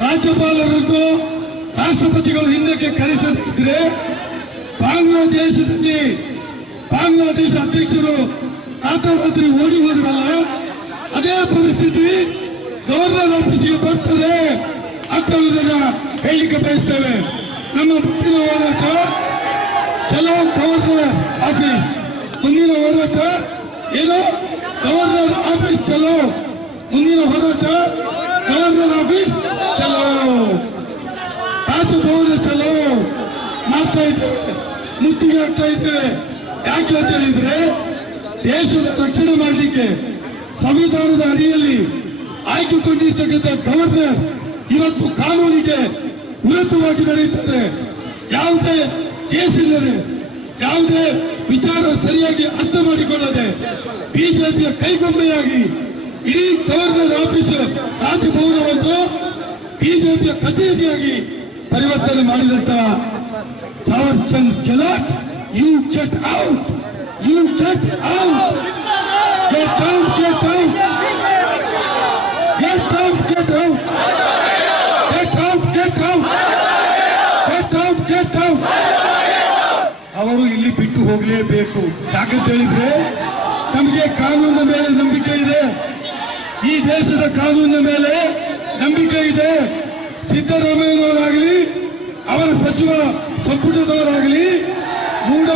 ರಾಜ್ಯಪಾಲರನ್ನು ರಾಷ್ಟ್ರಪತಿಗಳು ಹಿಂದಕ್ಕೆ ಕರೆಸದೇ ಇದ್ರೆ ಬಾಂಗ್ಲಾದೇಶದಲ್ಲಿ ಬಾಂಗ್ಲಾದೇಶ ಅಧ್ಯಕ್ಷರು ರಾತ್ರೋರಾತ್ರಿ ಓಡಿ ಹೋದ್ರಲ್ಲ, ಅದೇ ಪರಿಸ್ಥಿತಿ ಗವರ್ನರ್ ಆಫೀಸಿಗೆ ಬರ್ತದೆ ಅಂತ ಹೇಳಿಕೆ ಬಯಸ್ತೇವೆ. ನಮ್ಮ ಮುಂದಿನ ಹೋರಾಟ ಚಲೋ ಗವರ್ನರ್ ಆಫೀಸ್. ಮುಂದಿನ ಹೋರಾಟ ಏನು? ಗವರ್ನರ್ ಆಫೀಸ್ ಚಲೋ. ಮುಂದಿನ ಹೋರಾಟ ಗವರ್ನರ್ ಆಫೀಸ್ ಚಲೋ. ರಾಜಭವನ ಚಲೋ. ಮಾಡ್ತಾ ಇದ್ದೇವೆ ಮುತ್ತಿಗೆ ಆಗ್ತಾ ಇದ್ದೇವೆ ಯಾಕೆ ಅಂತ ಹೇಳಿದ್ರೆ ದೇಶದ ರಕ್ಷಣೆ ಮಾಡಲಿಕ್ಕೆ ಸಂವಿಧಾನದ ಅಡಿಯಲ್ಲಿ ಆಯ್ಕೆಕೊಂಡಿರ್ತಕ್ಕಂಥ ಗವರ್ನರ್ ಇವತ್ತು ಕಾನೂನಿಗೆ ವಿರುದ್ಧವಾಗಿ ನಡೆಯುತ್ತಾರೆ. ಯಾವುದೇ ಕೇಸ್ ಇಲ್ಲದೆ, ಯಾವುದೇ ವಿಚಾರ ಸರಿಯಾಗಿ ಅರ್ಥ ಮಾಡಿಕೊಳ್ಳದೆ ಬಿಜೆಪಿಯ ಕೈಗೊಂಬೆಯಾಗಿ ಇಡೀ ಗವರ್ನರ್ ಆಫೀಸ್ ಬಿಜೆಪಿಯ ಕಚೇರಿಯಾಗಿ ಪರಿವರ್ತನೆ ಮಾಡಿದಂತ Thawar Chand Gehlot you get out you get out get out get out get out get out get out get out get out get out ಅವರು ಇಲ್ಲಿ ಬಿಟ್ಟು ಹೋಗಲೇಬೇಕು. ಯಾಕಂತ ಹೇಳಿದ್ರೆ ನಮಗೆ ಕಾನೂನಿನ ಮೇಲೆ ನಂಬಿಕೆ ಇದೆ. ಈ ದೇಶದ ಕಾನೂನಿನ ಮೇಲೆ ನಂಬಿಕೆ ಇದೆ. ಸಿದ್ದರಾಮಯ್ಯನವರಾಗಲಿ ಅವರ ಸಚಿವ ಸಂಪುಟದವರಾಗಲಿ ಮೂಢ